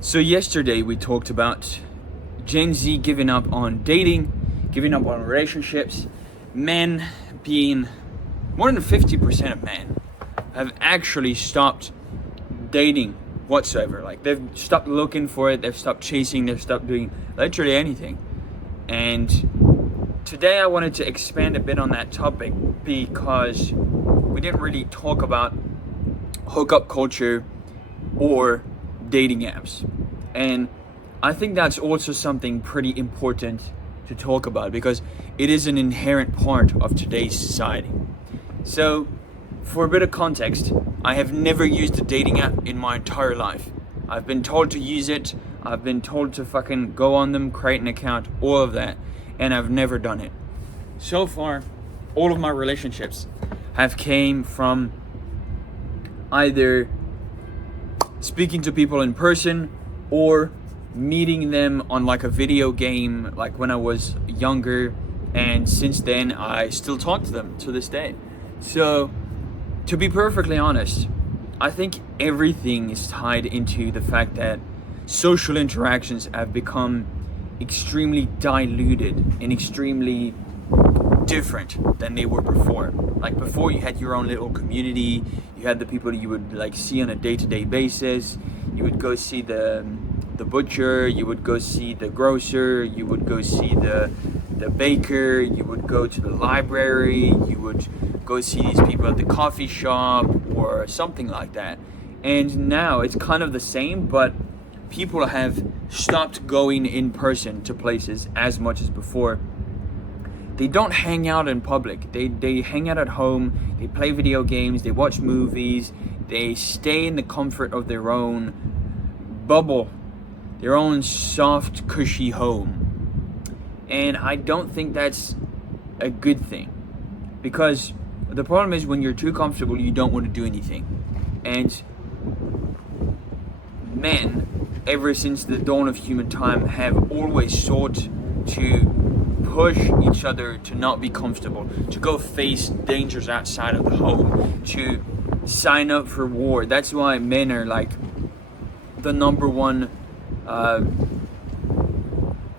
So yesterday we talked about Gen Z giving up on dating, giving up on relationships, men being more than 50% of men have actually stopped dating whatsoever. Like they've stopped looking for it, they've stopped chasing, they've stopped doing literally anything. And today I wanted to expand a bit on that topic because we didn't really talk about hookup culture or dating apps. And I think that's also something pretty important to talk about because it is an inherent part of today's society. So, for a bit of context, I have never used a dating app in my entire life. I've been told to use it, I've been told to fucking go on them, create an account, all of that, and I've never done it. So far, all of my relationships have came from either speaking to people in person or meeting them on like a video game, like when I was younger, and since then I still talk to them to this day. So to be perfectly honest, I think everything is tied into the fact that social interactions have become extremely diluted and extremely different than they were before. Like before, you had your own little community, you had the people you would like see on a day-to-day basis. You would go see the butcher, you would go see the grocer, you would go see the baker, you would go to the library, you would go see these people at the coffee shop or something like that. And now it's kind of the same, but people have stopped going in person to places as much as before. They don't hang out in public. They hang out at home, they play video games, they watch movies, they stay in the comfort of their own bubble, their own soft, cushy home. And I don't think that's a good thing. Because the problem is when you're too comfortable, you don't want to do anything. And men, ever since the dawn of human time, have always sought to push each other to not be comfortable, to go face dangers outside of the home, to sign up for war. That's why men are like the number one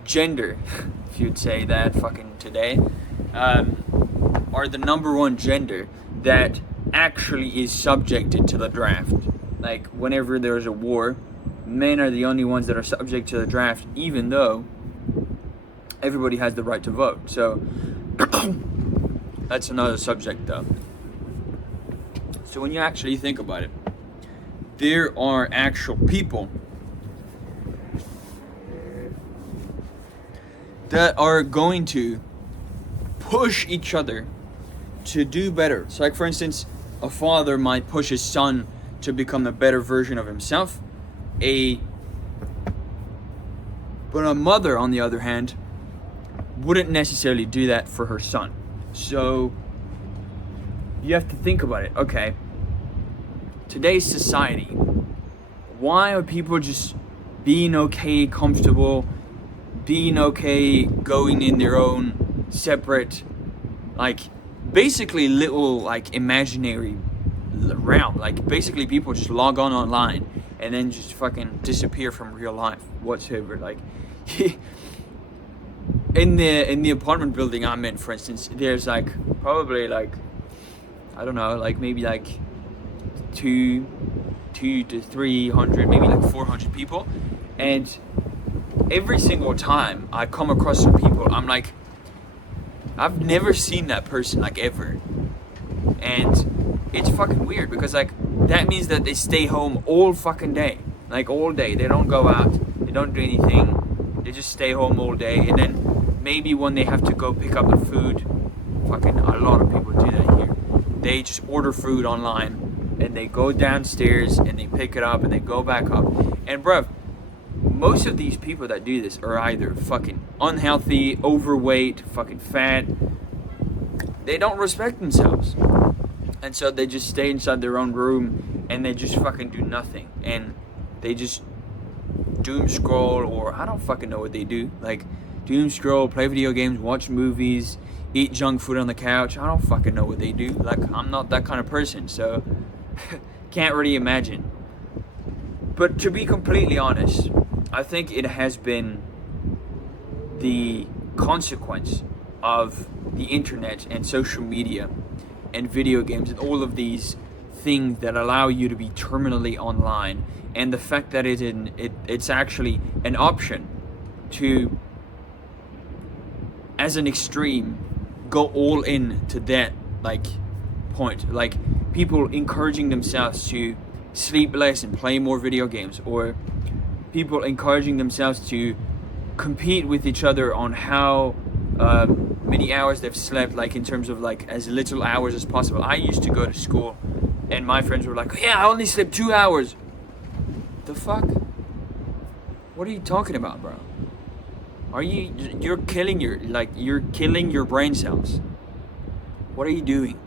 gender, if you'd say that fucking today, are the number one gender that actually is subjected to the draft. Like whenever there's a war, men are the only ones that are subject to the draft, even though everybody has the right to vote. So that's another subject though. So when you actually think about it, there are actual people that are going to push each other to do better. So like for instance, a father might push his son to become a better version of himself. But a mother, on the other hand, wouldn't necessarily do that for her son. So you have to think about it. Okay, today's society, why are people just being okay, comfortable, being okay, going in their own separate, like basically little like imaginary realm? Like basically people just log on online and then just fucking disappear from real life whatsoever. Like in the apartment building I'm in, for instance, there's like probably like, I don't know, like maybe like two to 300, maybe like 400 people. And every single time I come across some people, I'm like, I've never seen that person like ever. And it's fucking weird because like that means that they stay home all fucking day, like all day. They don't go out, they don't do anything, they just stay home all day. And then maybe when they have to go pick up the food, fucking a lot of people do that here, they just order food online and they go downstairs and they pick it up and they go back up. And bruv, most of these people that do this are either fucking unhealthy, overweight, fucking fat. They don't respect themselves. And so they just stay inside their own room and they just fucking do nothing. And they just doom scroll, or I don't fucking know what they do. Like doom scroll, play video games, watch movies, eat junk food on the couch. I don't fucking know what they do. Like I'm not that kind of person, so can't really imagine. But to be completely honest, I think it has been the consequence of the internet and social media and video games and all of these things that allow you to be terminally online, and the fact that it's actually an option to, as an extreme, go all in to that like point, like people encouraging themselves to sleep less and play more video games, or people encouraging themselves to compete with each other on how many hours they've slept, like in terms of like as little hours as possible. I used to go to school and my friends were like, yeah, I only slept 2 hours. The fuck? What are you talking about, bro? You're killing your brain cells. What are you doing?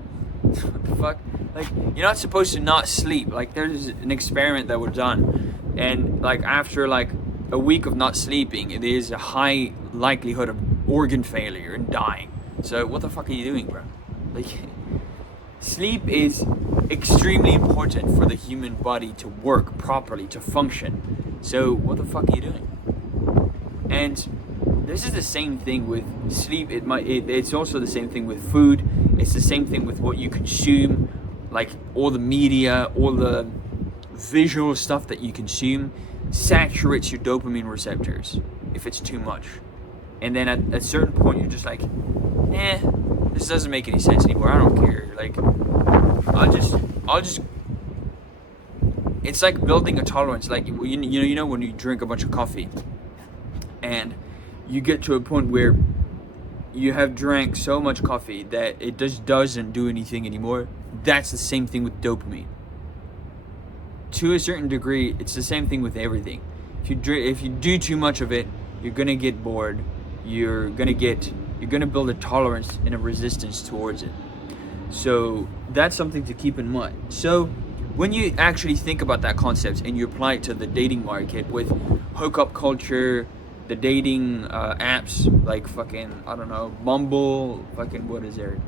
What the fuck? Like, you're not supposed to not sleep. Like, there's an experiment that was done, and like after like a week of not sleeping, there is a high likelihood of organ failure and dying. So what the fuck are you doing, bro? Like, sleep is extremely important for the human body to work properly, to function. So what the fuck are you doing? And this is the same thing with sleep. It's also the same thing with food. It's the same thing with what you consume, like all the media, all the visual stuff that you consume saturates your dopamine receptors if it's too much. And then at a certain point you're just like, this doesn't make any sense anymore. I don't care. Like, I'll just it's like building a tolerance. Like, you know when you drink a bunch of coffee and you get to a point where you have drank so much coffee that it just doesn't do anything anymore. That's the same thing with dopamine. To a certain degree, it's the same thing with everything. If you do too much of it, you're gonna get bored. You're gonna build a tolerance and a resistance towards it. So that's something to keep in mind. So when you actually think about that concept and you apply it to the dating market with hookup culture, the dating apps like fucking, I don't know, Bumble, fucking what is there,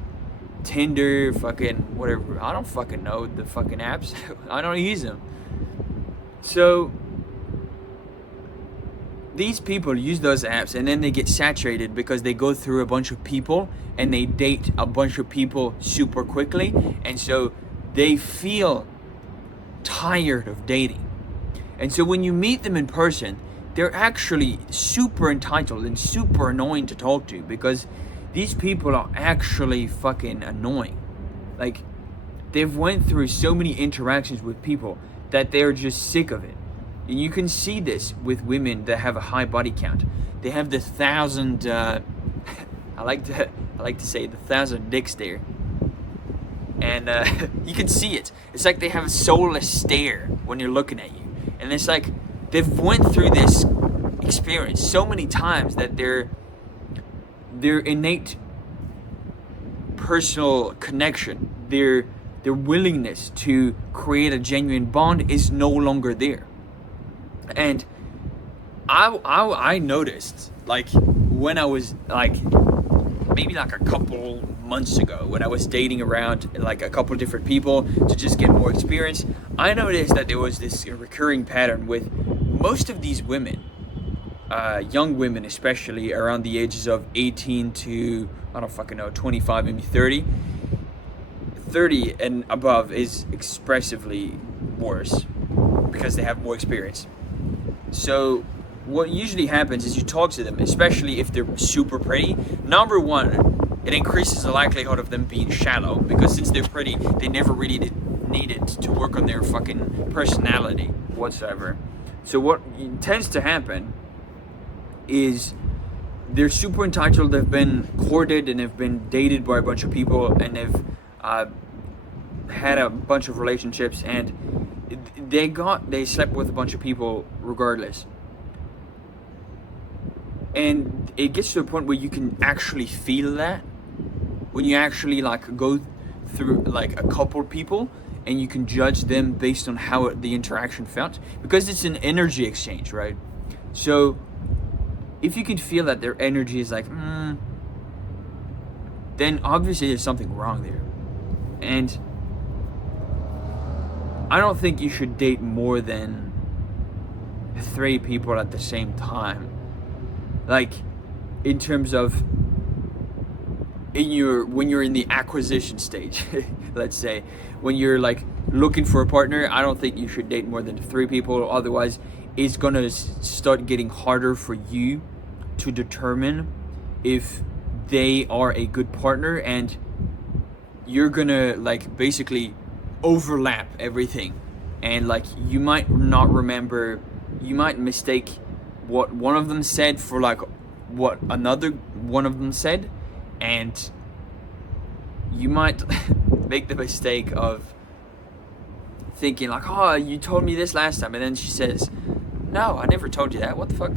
Tinder, fucking whatever, I don't fucking know the fucking apps. I don't use them. So these people use those apps and then they get saturated because they go through a bunch of people and they date a bunch of people super quickly, and so they feel tired of dating. And so when you meet them in person, they're actually super entitled and super annoying to talk to, because these people are actually fucking annoying. Like, they've went through so many interactions with people that they're just sick of it. And you can see this with women that have a high body count. They have the 1,000 I like to say the 1,000 dick stare. And you can see it. It's like they have a soulless stare when you're looking at you. And it's like they've went through this experience so many times that their innate personal connection, their willingness to create a genuine bond is no longer there. And I noticed, like, when I was like maybe like a couple months ago, when I was dating around like a couple different people to just get more experience, I noticed that there was this recurring pattern with most of these women, young women especially, around the ages of 18 to, I don't fucking know, 25, maybe 30 and above is expressively worse because they have more experience. So what usually happens is you talk to them, especially if they're super pretty. Number one, it increases the likelihood of them being shallow, because since they're pretty, they never really needed to work on their fucking personality whatsoever. So what tends to happen is they're super entitled, they've been courted and have been dated by a bunch of people, and they've had a bunch of relationships, and they slept with a bunch of people regardless. And it gets to a point where you can actually feel that when you actually like go through like a couple people and you can judge them based on how the interaction felt, because it's an energy exchange, right? So if you can feel that their energy is like, then obviously there's something wrong there. And I don't think you should date more than 3 people at the same time. Like, in terms of when you're in the acquisition stage, let's say, when you're like looking for a partner, I don't think you should date more than 3 people. Otherwise, it's gonna start getting harder for you to determine if they are a good partner, and you're gonna like basically overlap everything, and like you might not remember, you might mistake what one of them said for like what another one of them said, and you might make the mistake of thinking like, oh, you told me this last time, and then she says, no, I never told you that, what the fuck?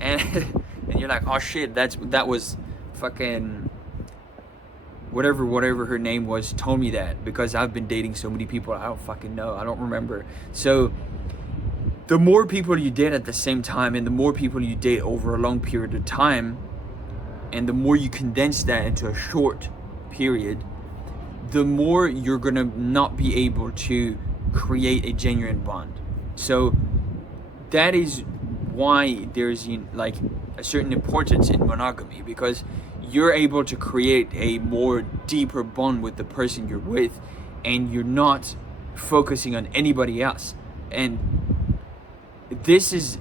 And and you're like, oh shit, that was fucking whatever her name was told me that, because I've been dating so many people, I don't fucking know, I don't remember. So the more people you date at the same time, and the more people you date over a long period of time, and the more you condense that into a short period, the more you're gonna not be able to create a genuine bond. So that is why there's like a certain importance in monogamy, because you're able to create a more deeper bond with the person you're with, and you're not focusing on anybody else. And this is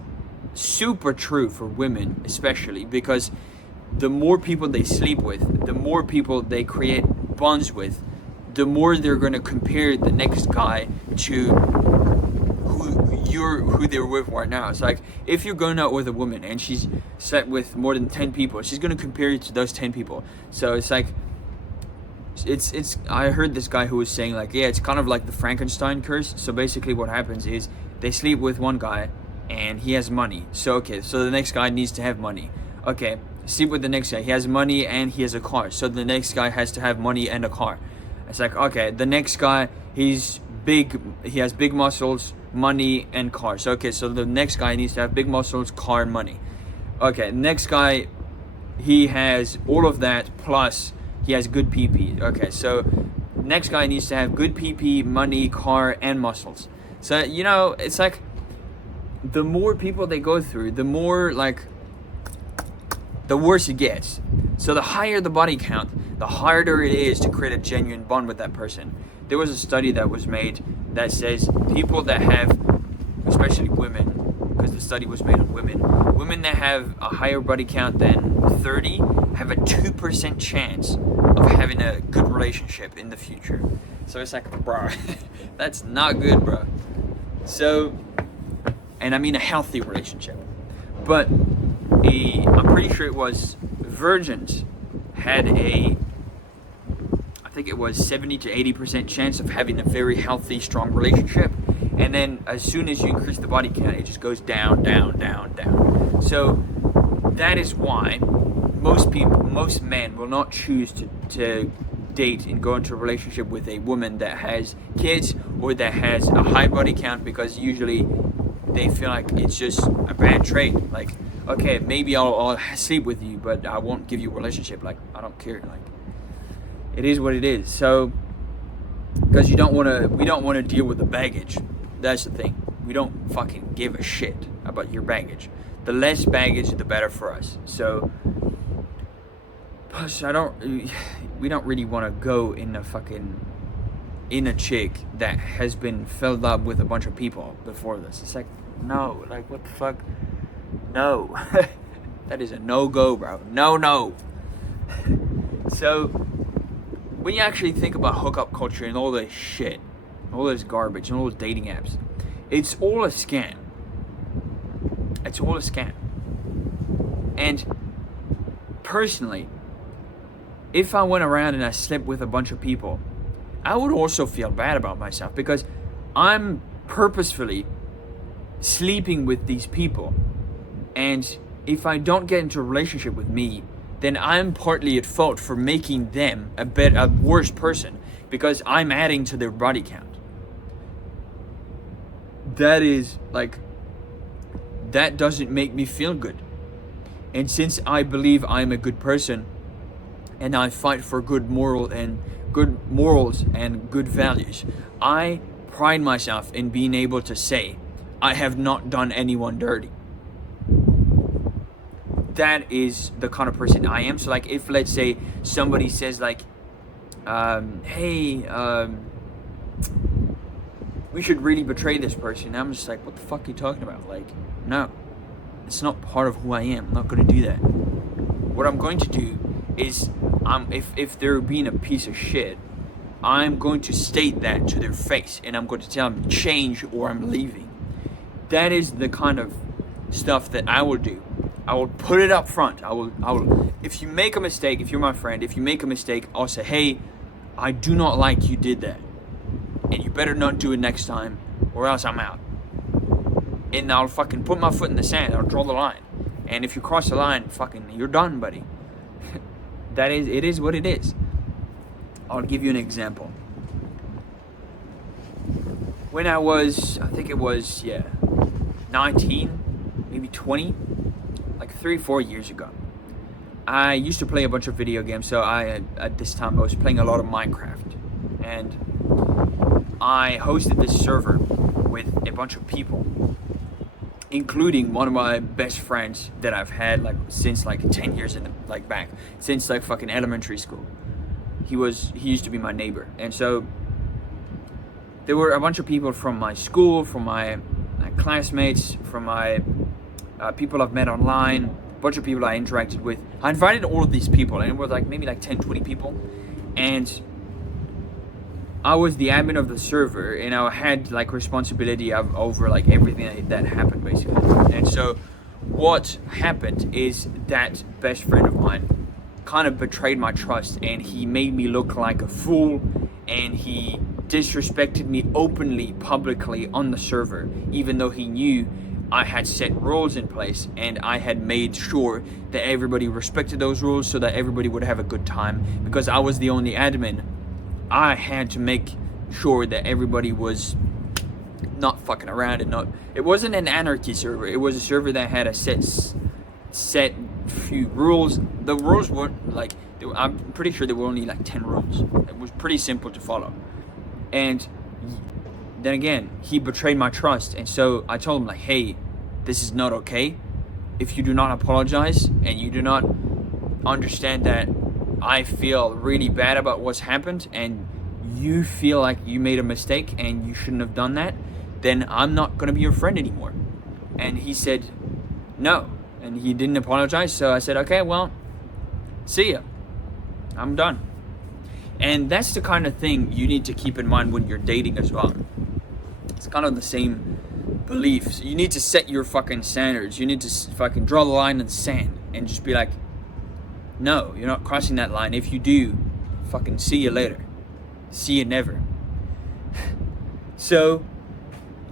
super true for women, especially because the more people they sleep with, the more people they create bonds with, the more they're going to compare the next guy to who they're with right now. It's like, if you're going out with a woman and she's slept with more than 10 people, she's going to compare you to those 10 people. So it's like, it's I heard this guy who was saying like, yeah, it's kind of like the Frankenstein curse. So basically what happens is they sleep with one guy and he has money. So okay, so the next guy needs to have money. Okay, sleep with the next guy, he has money and he has a car. So the next guy has to have money and a car. It's like, okay, the next guy, he's big, he has big muscles, money and car. So okay, so the next guy needs to have big muscles, car and money. Okay, next guy, he has all of that plus he has good PP. Okay, so next guy needs to have good PP, money, car and muscles. So you know, it's like the more people they go through, the more like the worse it gets. So the higher the body count, the harder it is to create a genuine bond with that person. There was a study that was made that says people that have, especially women, because the study was made on women that have a higher body count than 30 have a 2% chance of having a good relationship in the future. So it's like, bro, that's not good, bro. So, and I mean a healthy relationship. But I'm pretty sure it was virgins had I think it was 70 to 80% chance of having a very healthy, strong relationship. And then as soon as you increase the body count, it just goes down, down, down, down. So that is why most men will not choose to date and go into a relationship with a woman that has kids or that has a high body count, because usually they feel like it's just a bad trait. Like, okay, maybe I'll sleep with you, but I won't give you a relationship. Like, I don't care. Like, it is what it is. So, because we don't want to deal with the baggage. That's the thing. We don't fucking give a shit about your baggage. The less baggage, the better for us. So, plus, we don't really want to go in a chick that has been filled up with a bunch of people before this. It's like, no, like, what the fuck? No. That is a no-go, bro. No. So, when you actually think about hookup culture and all this shit, all this garbage and all those dating apps, it's all a scam. It's all a scam. And personally, if I went around and I slept with a bunch of people, I would also feel bad about myself, because I'm purposefully sleeping with these people. And if I don't get into a relationship with me, then I'm partly at fault for making them a worse person, because I'm adding to their body count. That is like, that doesn't make me feel good. And since I believe I'm a good person and I fight for good morals and good values, I pride myself in being able to say I have not done anyone dirty. That is the kind of person I am. So like, if let's say somebody says like, hey, we should really betray this person, I'm just like, what the fuck are you talking about? Like, no, it's not part of who I am. I'm not going to do that. What I'm going to do is, if they're being a piece of shit, I'm going to state that to their face, and I'm going to tell them change or I'm leaving. That is the kind of stuff that I will do. I will put it up front. I will. If you make a mistake, if you're my friend, if you make a mistake, I'll say, hey, I do not like you did that, and you better not do it next time, or else I'm out. And I'll fucking put my foot in the sand. I'll draw the line. And if you cross the line, fucking, you're done, buddy. It is what it is. I'll give you an example. When I was, I think it was, 19, maybe 20, like 3-4 years ago, I used to play a bunch of video games. So at this time, I was playing a lot of Minecraft. And I hosted this server with a bunch of people, including one of my best friends that I've had like since like 10 years back, since like fucking elementary school. He used to be my neighbor. And so there were a bunch of people from my school, from my classmates, from my people I've met online, a bunch of people I interacted with. I invited all of these people, and it was like maybe like 10-20 people. And I was the admin of the server, and I had like responsibility over like everything that happened basically. And so what happened is that best friend of mine kind of betrayed my trust, and he made me look like a fool, and he disrespected me openly, publicly on the server, even though he knew I had set rules in place and I had made sure that everybody respected those rules so that everybody would have a good time. Because I was the only admin, I had to make sure that everybody was not fucking around and it wasn't an anarchy server. It was a server that had a set few rules. The rules weren't like, I'm pretty sure there were only like 10 rules. It was pretty simple to follow. And then again, he betrayed my trust. And so I told him like, hey, this is not okay. If you do not apologize and you do not understand that I feel really bad about what's happened, and you feel like you made a mistake and you shouldn't have done that, then I'm not going to be your friend anymore. And he said no, and he didn't apologize. So I said, okay, well, see ya, I'm done. And that's the kind of thing you need to keep in mind when you're dating as well. It's kind of the same beliefs. You need to set your fucking standards. You need to fucking draw the line in the sand and just be like, no, you're not crossing that line. If you do, fucking see you later. See you never. So,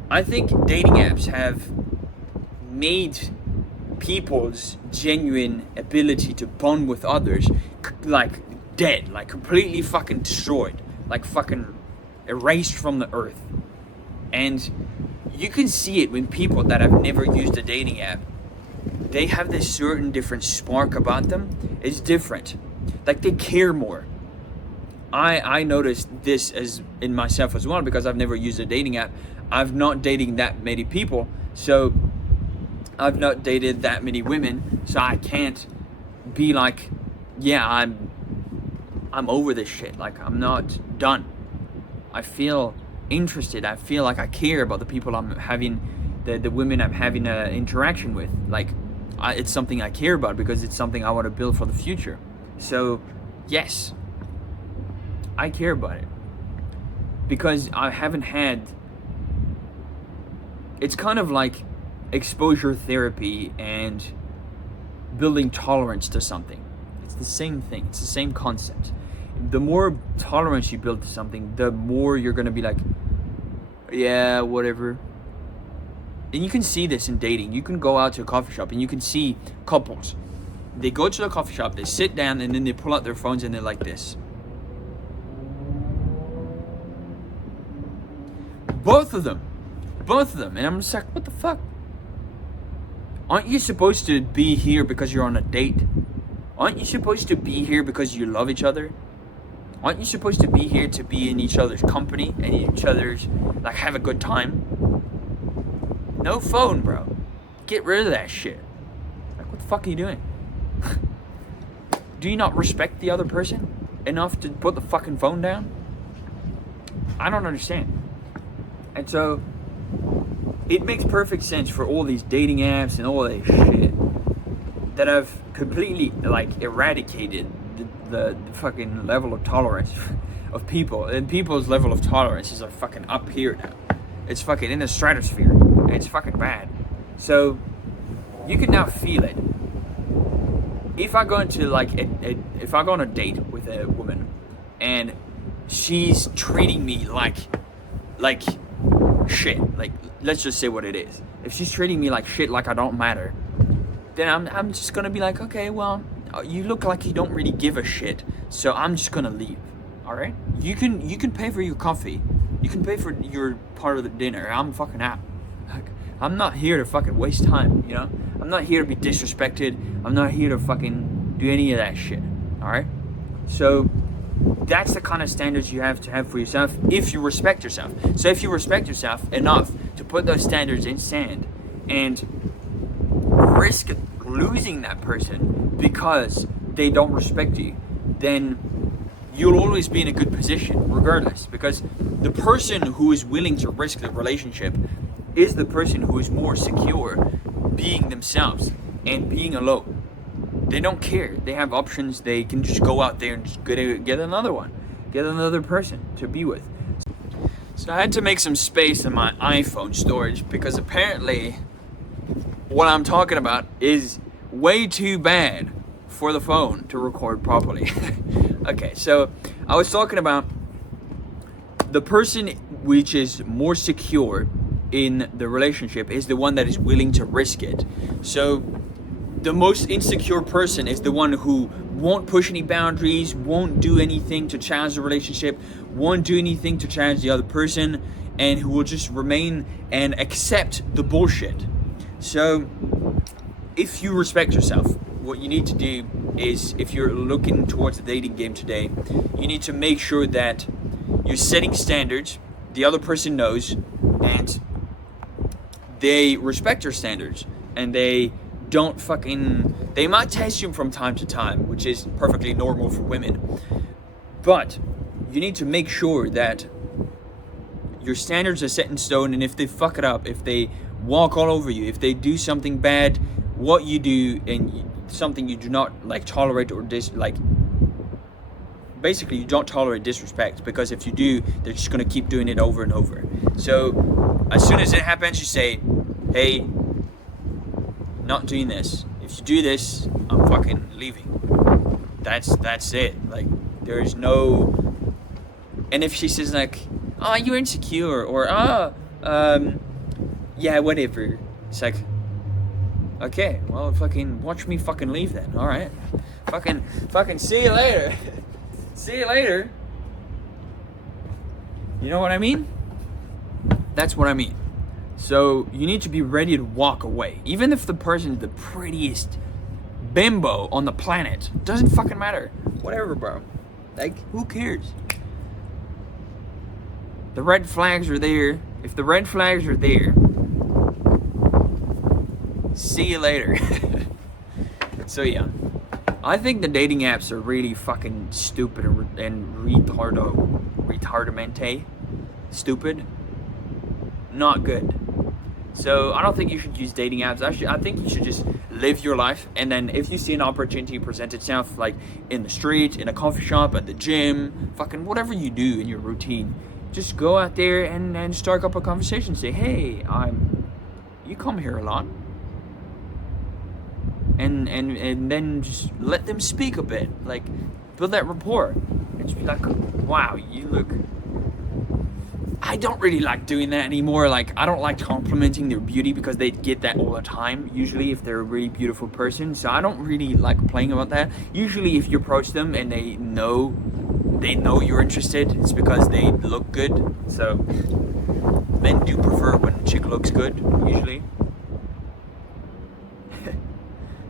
I think dating apps have made people's genuine ability to bond with others like dead, like completely fucking destroyed, like fucking erased from the earth. And you can see it when people that have never used a dating app, they have this certain different spark about them. It's different. Like they care more. I noticed this as in myself as well, because I've never used a dating app. I've not dated that many people, so I've not dated that many women, so I can't be like, yeah, I'm over this shit. Like I'm not done. I feel interested. I feel like I care about the people I'm having, the women I'm having an interaction with. Like it's something I care about because it's something I want to build for the future. So yes, I care about it because I haven't had. It's kind of like exposure therapy and building tolerance to something. It's the same thing. It's the same concept. The more tolerance you build to something, the more you're going to be like, yeah, whatever. And you can see this in dating. You can go out to a coffee shop and you can see couples. They go to the coffee shop, they sit down, and then they pull out their phones and they're like this. Both of them. And I'm just like, what the fuck? Aren't you supposed to be here because you're on a date? Aren't you supposed to be here because you love each other? Aren't you supposed to be here to be in each other's company and each other's, like, have a good time? No phone, bro. Get rid of that shit. Like, what the fuck are you doing? Do you not respect the other person enough to put the fucking phone down? I don't understand. And so, it makes perfect sense for all these dating apps and all this shit that have completely, like, eradicated the fucking level of tolerance of people. And people's level of tolerance is like fucking up here now. It's fucking in the stratosphere. It's fucking bad. So, you can now feel it. If I go into like if I go on a date with a woman and she's treating me like shit, like, let's just say what it is. If she's treating me like shit, like I don't matter, then I'm just gonna be like, okay, well, you look like you don't really give a shit, so I'm just gonna leave. All right? You can pay for your coffee, you can pay for your part of the dinner. I'm fucking out. Like, I'm not here to fucking waste time, you know? I'm not here to be disrespected. I'm not here to fucking do any of that shit. All right? So that's the kind of standards you have to have for yourself if you respect yourself. So if you respect yourself enough to put those standards in sand and risk losing that person because they don't respect you, then you'll always be in a good position regardless, because the person who is willing to risk the relationship is the person who is more secure being themselves and being alone. They don't care. They have options. They can just go out there and just get another one, get another person to be with. So I had to make some space in my iPhone storage because apparently what I'm talking about is way too bad for the phone to record properly. Okay, so I was talking about the person which is more secure in the relationship is the one that is willing to risk it. So the most insecure person is the one who won't push any boundaries, won't do anything to challenge the relationship, won't do anything to challenge the other person, and who will just remain and accept the bullshit. So if you respect yourself, what you need to do is, if you're looking towards the dating game today, you need to make sure that you're setting standards, the other person knows, and they respect your standards, and they don't fucking, they might test you from time to time, which is perfectly normal for women, but you need to make sure that your standards are set in stone, and if they fuck it up, if they walk all over you, if they do something bad, what you do, and something you do not like tolerate or basically you don't tolerate disrespect, because if you do, they're just gonna keep doing it over and over. So as soon as it happens, you say, hey, not doing this. If you do this, I'm fucking leaving. That's it. Like, there's no. And if she says like, oh, you're insecure, or yeah, whatever, it's like, okay, well, fucking watch me fucking leave then. All right, fucking see you later. See you later. You know what I mean? That's what I mean. So you need to be ready to walk away. Even if the person's the prettiest bimbo on the planet. Doesn't fucking matter. Whatever, bro. Like, who cares? The red flags are there. If the red flags are there, see you later. So yeah. I think the dating apps are really fucking stupid and retardamente. Stupid. Not good. So I don't think you should use dating apps. Actually, I think you should just live your life, and then if you see an opportunity present itself, like in the street, in a coffee shop, at the gym, fucking whatever you do in your routine, just go out there and start up a conversation. Say, hey, you come here a lot. And then just let them speak a bit, like build that rapport, and just be like, wow, you look. I don't really like doing that anymore. Like, I don't like complimenting their beauty because they get that all the time, usually if they're a really beautiful person. So I don't really like playing about that. Usually if you approach them and they know you're interested, it's because they look good. So men do prefer when a chick looks good, usually.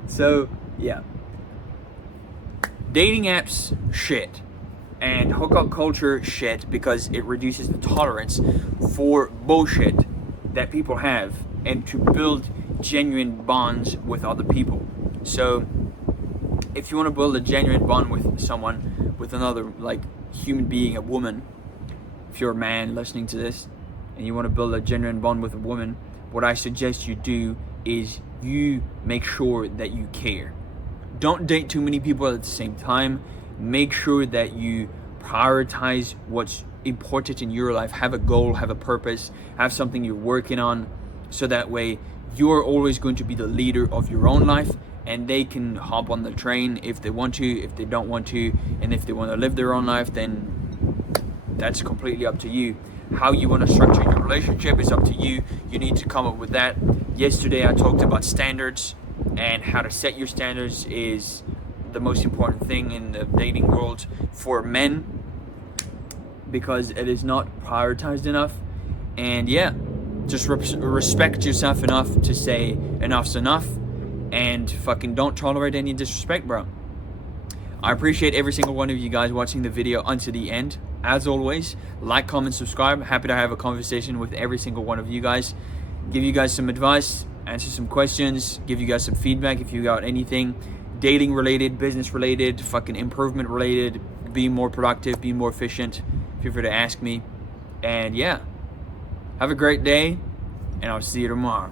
So yeah, dating apps shit, and hookup culture shit, because it reduces the tolerance for bullshit that people have and to build genuine bonds with other people. So if you want to build a genuine bond with someone, with another like human being, a woman, if you're a man listening to this and you want to build a genuine bond with a woman, what I suggest you do is you make sure that you care. Don't date too many people at the same time. Make sure that you prioritize what's important in your life. Have a goal, have a purpose, have something you're working on, so that way you're always going to be the leader of your own life, and they can hop on the train if they want to, if they don't want to, and if they want to live their own life, then that's completely up to you. How you want to structure your relationship is up to you. You need to come up with that. Yesterday I talked about standards, and how to set your standards is the most important thing in the dating world for men, because it is not prioritized enough. And yeah, just respect yourself enough to say enough's enough, and fucking don't tolerate any disrespect, bro. I appreciate every single one of you guys watching the video unto the end. As always, like, comment, subscribe. Happy to have a conversation with every single one of you guys. Give you guys some advice, answer some questions, give you guys some feedback if you got anything dating related, business related, fucking improvement related, be more productive, be more efficient. Feel free to ask me. And yeah, have a great day, and I'll see you tomorrow.